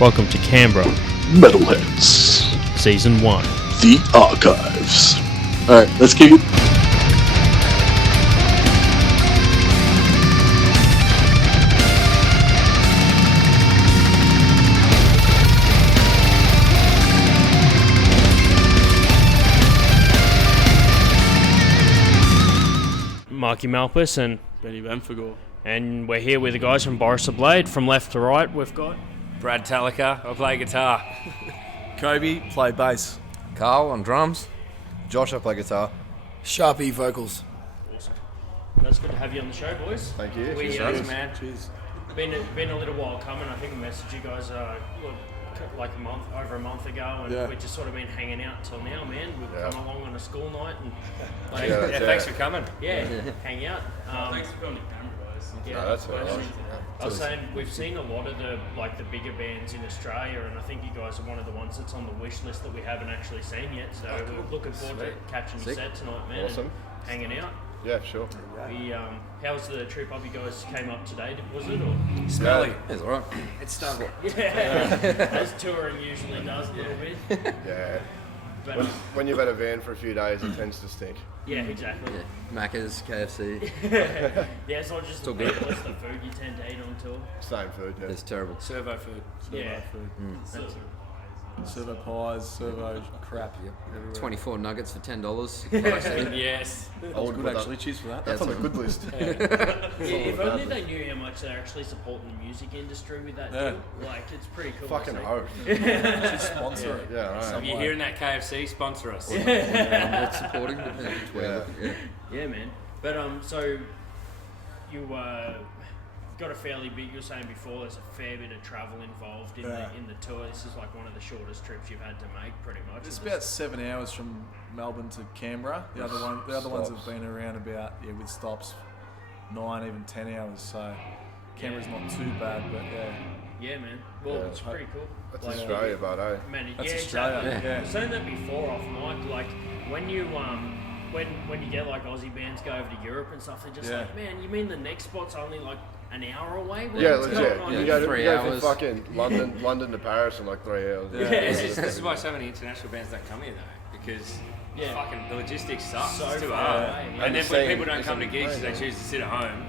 Welcome to Canberra Metalheads. Season 1. The Archives. Alright, let's kick it. Marky, Malphas, and Benphegor. And we're here with the guys from Boris the Blade. From left to right, we've got Brad Tallica, I play guitar. Kobe, play bass. Carl on drums. Josh, I play guitar. Sharpie vocals. Awesome. That's good to have you on the show, boys. Thank you. Cheers, man. Cheers. Been a little while coming. I think I messaged you guys like over a month ago, and we've just sort of been hanging out till now, man. We've come along on a school night, and thanks for coming. Hang out. Thanks for coming to Canberra, guys. No, that's all right. I was saying we've seen a lot of the bigger bands in Australia, and I think you guys are one of the ones that's on the wish list that we haven't actually seen yet. So we're looking forward to catching your set tonight, man. Awesome. And hanging out. Yeah, sure. How was the trip up you guys came up today? Was it or? Smelly. It's alright. It's stunk. As touring usually does a little bit. Yeah. But, When you've had a van for a few days, it tends to stink. yeah, exactly. Macca's, KFC. It's not just the people, it's the food you tend to eat on tour. Same food, yeah. It's terrible. Servo food. Yeah. Servo pies, servo crap. Everywhere. 24 nuggets for $10. Yes. I would Good put actually, cheers for that. That's on the good list. If only they knew how much they're actually supporting the music industry with that deal. Like, it's pretty cool. Fucking hope. Should sponsor it. Yeah, right. If you're hearing that, KFC, sponsor us. I'm not supporting it. Yeah, man. But so you got a fairly big. You were saying before, there's a fair bit of travel involved in the tour. This is like one of the shortest trips you've had to make, pretty much. It's about 7 hours from Melbourne to Canberra. The other ones have been around about with stops 9, even 10 hours. So Canberra's not too bad, but Yeah, man. Well, it's pretty cool. That's Australia, but That's Australia. Exactly. Yeah. I was saying that before off mic, like when you when you get like Aussie bands go over to Europe and stuff, they're just like, man, you mean the next spot's only like an hour away? yeah, legit. You go 3 from hours. fucking London to Paris in like 3 hours. Yeah. This is why so many international bands don't come here, though, because fucking the logistics sucks. So it's too far hard. away, yeah. And then the when scene people don't come to isn't gigs, great. they choose to sit at home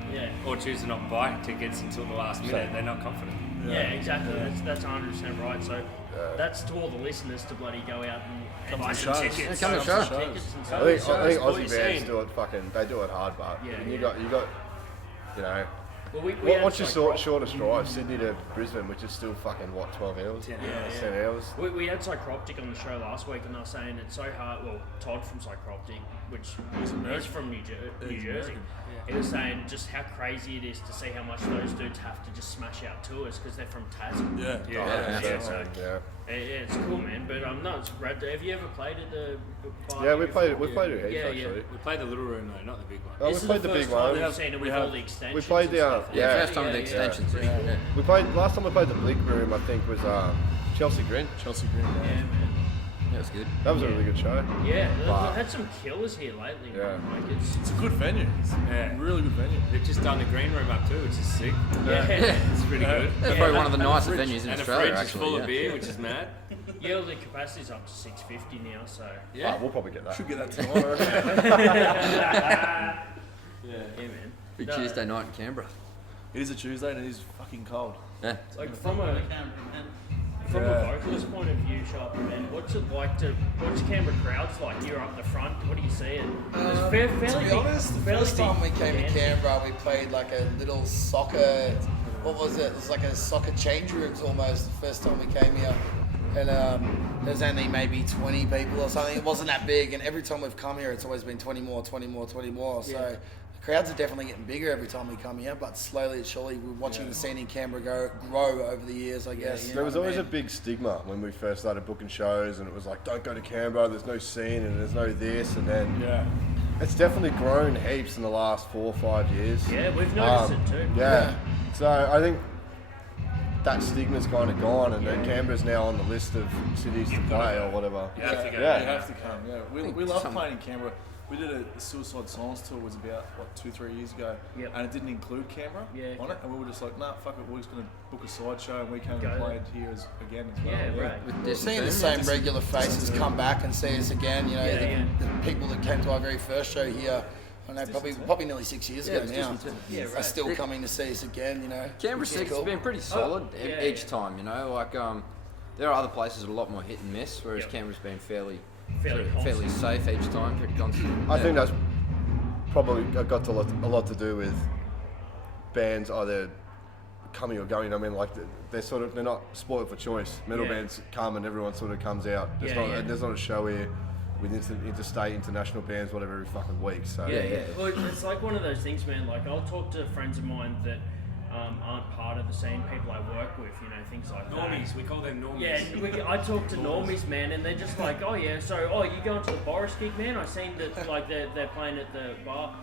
or choose to not buy tickets until the last minute. They're not confident. Yeah, exactly. That's 100% right. So that's to all the listeners to bloody go out and buy some shows. tickets. Come to Some shows. tickets and I stuff. think what Aussie you're bands saying. do it they do it hard, but you got you know. Well, we What's had your shortest drive? Sydney to Brisbane, which is still fucking 12 hours? 10 10 hours. We had Psychroptic on the show last week, and they were saying it's so hard. Well, Todd from Psychroptic, which is from New Jersey, he was saying just how crazy it is to see how much those dudes have to just smash out tours because they're from Tassie. Yeah. It's cool, man. But no, it's rad. Have you ever played at the bar? Yeah, we played it heaps Yeah. actually. We played the little room, though, not the big one. Oh, we This is played the the big first time one. we've seen it with all the extensions. We played the and stuff. First time with the extensions. Yeah. We played last time we played the big room. I think was Chelsea Green. Chelsea Green. Yeah, man. That was good. That was a really good show. Yeah, they've had some killers here lately. Yeah. Man. Like It's a good venue. It's a really good venue. They've just done the green room up too, which is sick. yeah. It's pretty good. That's probably one of the nicest venues in And the Australia, fridge is actually. full of beer, which is mad. Yeah, well, the capacity's up to 650 now, so Yeah. We'll probably get that. Should get that tonight. yeah, man. Big No, Tuesday night in Canberra. It is a Tuesday and it is fucking cold. Yeah. Like from a vocalist point of view, Sharp, man, what's it like what's Canberra crowds like? You're up the front. What are you seeing? It's fairly To be honest, the first time we came to Canberra. Canberra, we played like a little soccer. What was it? It was like a soccer change rooms almost. The first time we came here, and there's only maybe 20 people or something. It wasn't that big, and every time we've come here, it's always been 20 more. So the crowds are definitely getting bigger every time we come here. But slowly and surely, we're watching the scene in Canberra grow over the years, I guess. There was always a big stigma when we first started booking shows, and it was like, don't go to Canberra, there's no scene and there's no this, and then it's definitely grown heaps in the last 4 or 5 years. Yeah, we've noticed it too. Yeah. So I think that stigma's kind of gone, and then Canberra's now on the list of cities to play or whatever. You have to go. You have to come. Yeah, we love playing in Canberra. We did a Suicide Silence tour, was about, 2-3 years ago, and it didn't include Canberra on it, and we were just like, nah, fuck it, we're just going to book a sideshow, and we came and played here again as well. Yeah, right. We're seeing the same regular faces come back and see us again, you know, the people that came to our very first show here, I know, probably nearly 6 years ago now, are still coming to see us again, you know. Canberra Six has been pretty solid each time, you know, like, there are other places that are a lot more hit and miss, whereas Canberra's been fairly safe each time, pretty constant. I think that's probably got a lot to do with bands either coming or going. I mean, like they're not spoiled for choice. Metal bands come and everyone sort of comes out. There's not a show here with interstate, international bands, whatever, every fucking week. So Well, it's like one of those things, man. Like I'll talk to friends of mine that aren't part of the scene, people I work with, you know, things like normies, we call them normies. Yeah, I talk to normies, man, and they're just like, you going to the Boris gig, man? I seen that, like, they're playing at the bar.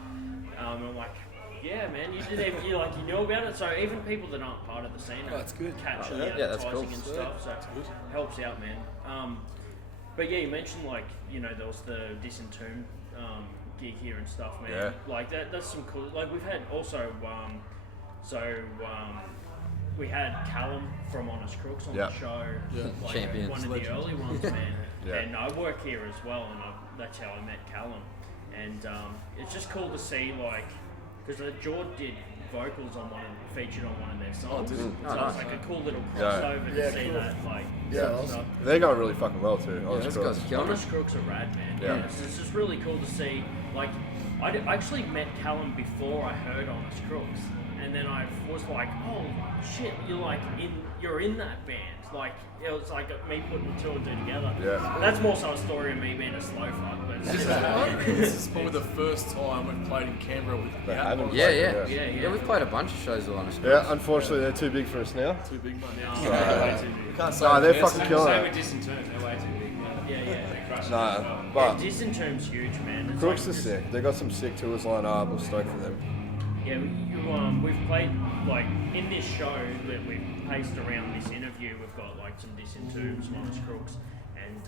I'm like, yeah, man, you knew about it. So even people that aren't part of the scene that's good. Catch the advertising and stuff, so it helps out, man. But yeah, you mentioned, like, you know, there was the Disentomb gig here and stuff, man. Yeah. Like that's some cool. Like we've had also. We had Callum from Honest Crooks on the show, like Champions. one of the early ones, man. Yeah. And I work here as well, and that's how I met Callum. And it's just cool to see, like, because Jord did vocals on featured on one of their songs. So it's like a cool little crossover to see that, like, stuff. They're going really fucking well too. Honest Crooks are rad, man. Yeah. It's just really cool to see. Like, I actually met Callum before I heard Honest Crooks. And then I was like, oh shit, you're in that band. Like, it was like me putting two and two together. Yeah. That's more so a story of me being a slow fuck. But this is probably the first time we've played in Canberra with Yeah, we've played a bunch of shows with Honest Crooks. Yeah, unfortunately they're too big for us now. Too big, man. Way too big. We can't say they're fucking killing Same it. with Disentomb, they're way too big. Yeah. But Disentomb's huge, man. It's Crooks like, are sick. They got some sick tours lined up. We're stoked for them. Yeah, we've played, like, in this show that we've paced around this interview, we've got, like, some Disentombs, some Honest Crooks, and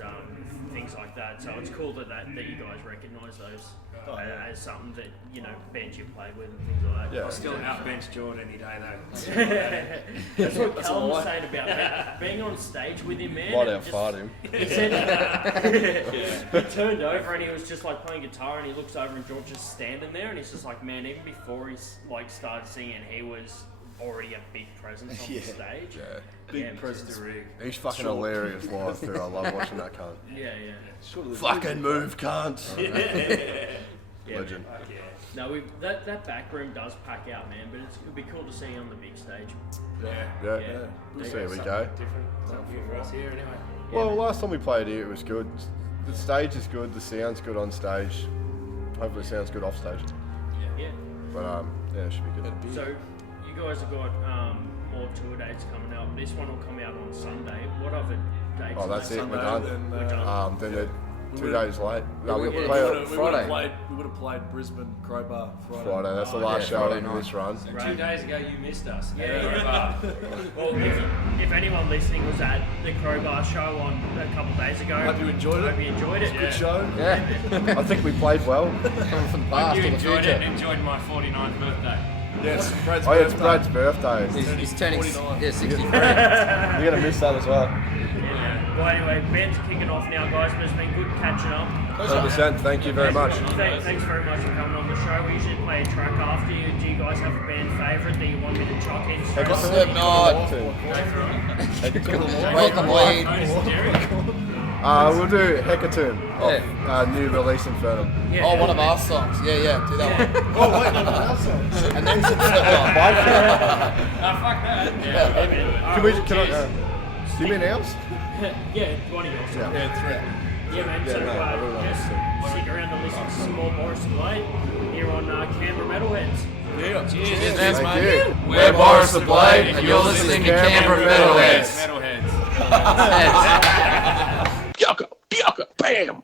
things like that. So it's cool that you guys recognise those as something that, you know, bands you've played with and things like that. Yeah. I'll still outbench Jordan any day though. That's what Callum was saying about that. Being on stage with him, man. Might outfight him. He said he turned over and he was just like playing guitar, and he looks over and George just standing there, and he's just like, man, even before he like started singing, he was already a big presence on the stage. Yeah. Big presence. He's fucking hilarious live too. I love watching that cunt. Yeah. Fucking move, cunt. Legend. No, that back room does pack out, man, but it'd be cool to see on the big stage. Yeah. We'll see how we go. Different something for us here anyway. Well, last time we played here, it was good. The stage is good. The sound's good on stage. Hopefully, it sounds good off stage. Yeah. But it should be good. So, you guys have got more tour dates coming up. This one will come out on Sunday. What other dates? Oh, that's it. Sunday, We're done. then, Then they're 2 days late. No, we we play would have played Brisbane Crowbar Friday. That's the last show Friday in night. this run. So 2 days ago you missed us. Yeah. Well, if anyone listening was at the Crowbar show on a couple of days ago, Hope you enjoyed it. Hope you enjoyed it. Good show. Yeah, I think we played well. coming from the past You to the enjoyed future. it, enjoyed my 49th birthday. Yes, Brad's Oh, yeah, it's birthday. Brad's birthday. He's turning 49. 63. You're going to miss that as well. Yeah. Well, anyway, band's kicking off now, guys, but it's been good catching up. 100%. Thank you very much. Thanks very much for coming on the show. We usually play a track after you. Do you guys have a band favourite that you want me to chuck in? Slipknot. Boris the Blade. We'll do Hecatomb off new release Infernum. Oh, one of our songs. Yeah, do that one. Oh, wait, one of our songs. And then Slipknot. Fuck that. Can I, do you mean ours? Yeah, one of yours. Yeah. Yeah, man. So just stick around to listen to some more Boris the Blade here on Canberra Metalheads. Yeah. Cheers, Thank you. We're Boris the Blade, and you're listening to Canberra Metalheads. Metalheads. Bam!